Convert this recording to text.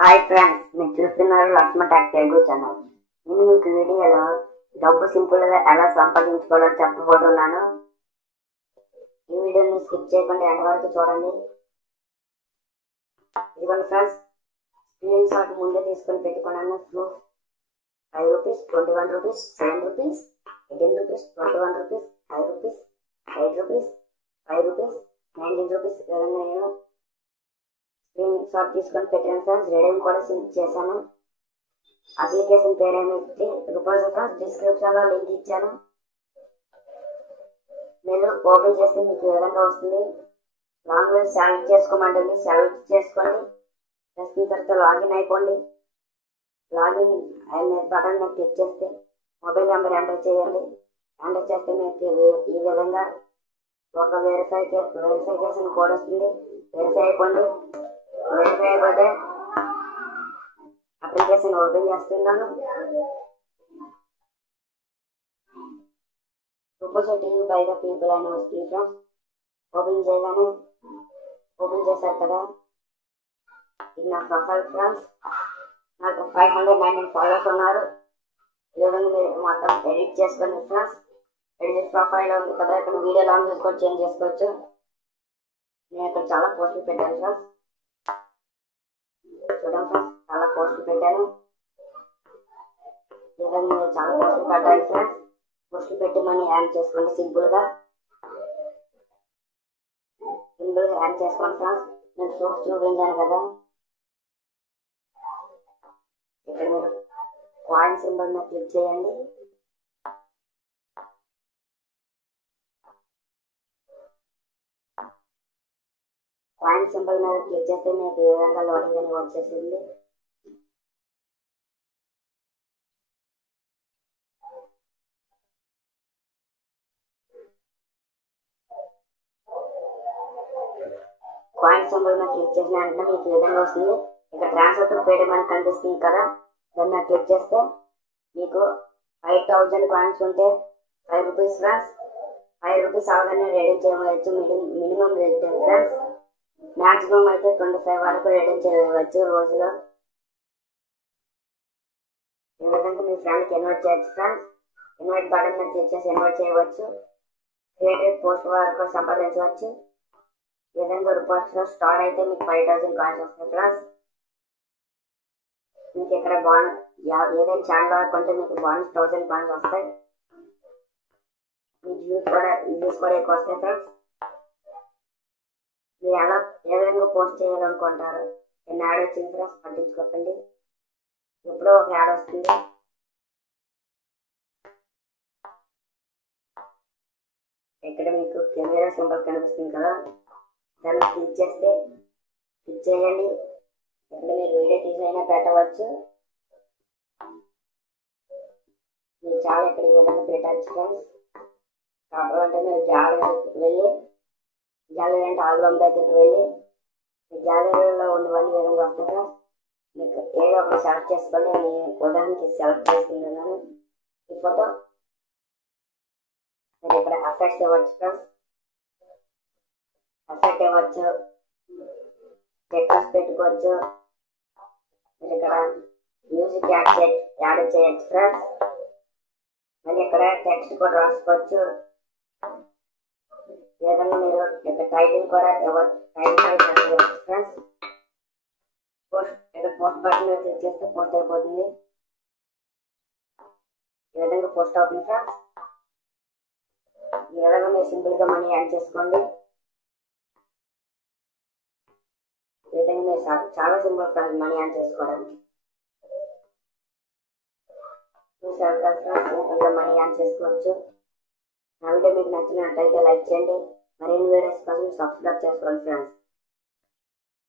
Hi friends, మీరు చూస్తున్నారు Laxman talk Telugu channel. నేను మీకు వీడియోలో డబ్బు సింపుల్గా ఎలా సంపాదించుకోవాలో చెప్పబోతున్నాను. ఈ వీడియోని స్కిప్ చేయకుండా ఎండ్ వరకు చూడండి. ఇదిగోండి ఫ్రెండ్స్, స్క్రీన్ షాట్ ముందే తీసుకొని పెట్టుకున్నాను. Proof 5 rupees, 21 rupees, 7 rupees, 18 rupees, 21 rupees, 5 rupees, 8 rupees, 5 rupees, 19 rupees. విధంగా నేను స్క్రీన్ షాట్ తీసుకొని పెట్టాను ఫ్రెండ్స్. రీడింగ్ కూడా సింక్ చేశాను. అప్లికేషన్ పేరు ఏమిటి రూపోజో ఫ్రెండ్స్. డిస్క్రిప్షన్లో లింక్ ఇచ్చాను. మీరు ఓపెన్ చేస్తే మీకు ఈ విధంగా వస్తుంది. Language select చేసుకోమంటుంది. సెలెక్ట్ చేసుకోండి. చేసుకున్న తర్వాత లాగిన్ అయిపోండి. లాగిన్ అయిన బటన్ మీద క్లిక్ చేస్తే మొబైల్ నెంబర్ ఎంటర్ చేయండి. ఎంటర్ చేస్తే మీకు ఈ విధంగా ఒక వెరిఫికేషన్ కోడ్ వస్తుంది. వెరిఫై అయిపోండి. వెరిఫై అయిపోతే అప్లికేషన్ ఓపెన్ చేస్తున్నాను. రూపోసో టీవీ బై ద పీపుల్ అని వస్తుంది ఫ్రెండ్స్. ఓపెన్ చేయగానే ఓపెన్ చేశారు కదా, ఇది నా ప్రొఫైల్ ఫ్రెండ్స్. నాకు 519 ఫాలోవర్స్ ఉన్నారు. ఈ విధంగా మీరు మొత్తం ఎడిట్ చేసుకోండి ఫ్రెండ్స్. ఎడిట్ ప్రొఫైల్ ఉంది కదా, ఇక్కడ వీడియో లాంగ్ చేసుకోవచ్చు, చేంజ్ చేసుకోవచ్చు. నేను ఇక్కడ చాలా పోస్టులు పెట్టాను ఫ్రెండ్స్. చూడండి ఫ్రెండ్స్, చాలా పోస్టులు పెట్టాను. ఈ విధంగా మీరు చాలా పోస్టులు పెట్టాలి ఫ్రెండ్స్. పోస్టులు పెట్టి మనీ యాడ్ చేసుకోండి. సింపుల్గా యాడ్ చేసుకోండి ఫ్రెండ్స్. నేను ప్రూఫ్ చూపించాను కదా, ఇక్కడ మీరు కాయిన్ సింబల్ మీద క్లిక్ చేయండి. కాయిన్ సింబల్ మీద క్లిక్ చేస్తే మీకు ఈ విధంగా లోడింగ్ అని వచ్చేసింది. కాయిన్ సింబల్ మీద క్లిక్ చేసిన వెంటనే మీకు ఈ విధంగా వస్తుంది. ఇక్కడ ట్రాన్స్ఫర్ టు పేటిఎం అని కనిపిస్తుంది కదా, దాని మీద క్లిక్ చేస్తే మీకు 5000 కాయిన్స్ ఉంటే 5 రూపీస్ ఫ్రెండ్స్. 5 రూపీస్ అవగానే రేటింగ్ చేయవచ్చు. Minimum rating friends. మ్యాక్సిమం అయితే 25 వరకు రేటింగ్ చేయవచ్చు రోజులో. ఈ విధంగా మీ ఫ్రెండ్కి ఇన్వైట్ చేయవచ్చు ఫ్రెండ్స్. ఇన్వైట్ బటన్ మీద క్లిక్ చేసి ఇన్వైట్ చేయవచ్చు. క్రియేటెడ్ పోస్ట్ వరకు సంపాదించవచ్చు. ఈ విధంగా రూపాయలు స్టార్ట్ అయితే మీకు 5000 కాయిన్స్ వస్తాయి ఫ్రెండ్స్. మీకు ఇక్కడ ఏదైనా ఛానల్ వరకు ఉంటే మీకు బోనస్ 1000 కాయిన్స్ వస్తాయి. మీ వ్యూస్ కూడా ఎక్కువ వస్తాయి ఫ్రెండ్స్. మీరు ఏ విధంగా పోస్ట్ చేయాలనుకుంటారు. ఎన్ని యాడ్ వచ్చింది ఫ్రెండ్స్, పట్టించుకోకండి. ఎప్పుడో ఒక యాడ్ వస్తుంది. ఇక్కడ మీకు కెమెరా సింబల్ కనిపిస్తుంది కదా, దాన్ని క్లిక్ చేయండి. ఇక్కడ మీరు వీడియో తీసైనా పెట్టవచ్చు. మీరు చాలా ఇక్కడ ఈ విధంగా పెట్టచ్చు ఫ్రెండ్స్. కావాలంటే మీరు గ్యాలరీ అంటే ఆల్బమ్ దగ్గరికి వెళ్ళి గ్యాలరీలో ఉన్నవన్నీ విధంగా వస్తాయి ఫ్రెండ్స్. మీకు ఏదో ఒకటి సెలెక్ట్ చేసుకోండి. నేను ఉదాహరణకి సెలెక్ట్ చేసుకుంటున్నాను ఈ ఫోటో. మీరు ఇక్కడ ఎఫెక్ట్స్ ఇవ్వచ్చు ఫ్రెండ్స్. ఎఫెక్ట్ ఇవ్వచ్చు, టెక్స్ట్ పెట్టుకోవచ్చు. మీరు ఇక్కడ మ్యూజిక్ యాడ్ చేయొచ్చు ఫ్రెండ్స్. మళ్ళీ ఇక్కడ టెక్స్ట్ కూడా రాసుకోవచ్చు. ఈ విధంగా మీరు ఇక్కడ టైటిల్ కూడా ఇవ్వచ్చు. Title friends. పోస్ట్ బటన్ మీద క్లిక్ చేస్తే పోస్ట్ అయిపోతుంది. ఈ విధంగా పోస్ట్ అవుతుంది ఫ్రెండ్స్. ఈ విధంగా మీరు సింపుల్గా మనీ యాడ్ చేసుకోండి. ఈ విధంగా మీరు చాలా సింపుల్ ఫ్రెండ్స్ మనీ యాడ్ చేసుకోవడానికి. సింపుల్గా మనీ యాడ్ చేసుకోవచ్చు. నా వీడియో మీకు నచ్చినట్లయితే లైక్ చేయండి. మరిన్ని వీడియోస్ కోసం సబ్స్క్రైబ్ చేసుకోండి ఫ్రెండ్స్.